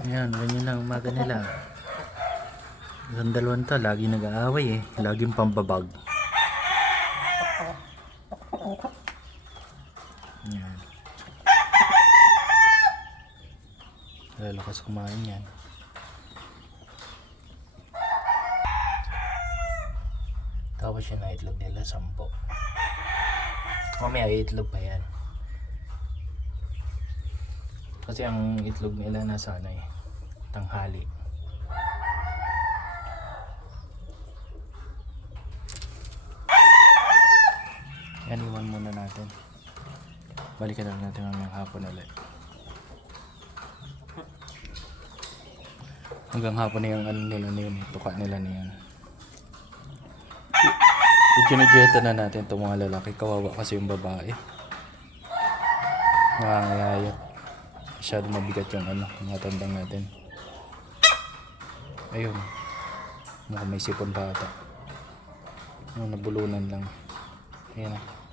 Ayan, ganyan lang umaga nila. Yung dalawan to, lagi nag-aaway eh. Laging pambabag. Ayan. Lalakas kumain yan. Tapos yung itlog nila, 10. Mamaya itlog pa yan. Kasi ang itlog nila nasa ano eh, tanghali. Yan, iwan muna natin. Balikan lang natin mamayang hapon ulit. Hanggang hapon na yung ano nila na yun, tuka nila na yun. Ikinadjeta na natin itong mga lalaki. Kawawa kasi yung babae. Nakangayayat. Masyado mabigat yung ano, mga tandang natin. Ayun. Mukhang may sipon pa ata. Nabulunan lang. Ayan na.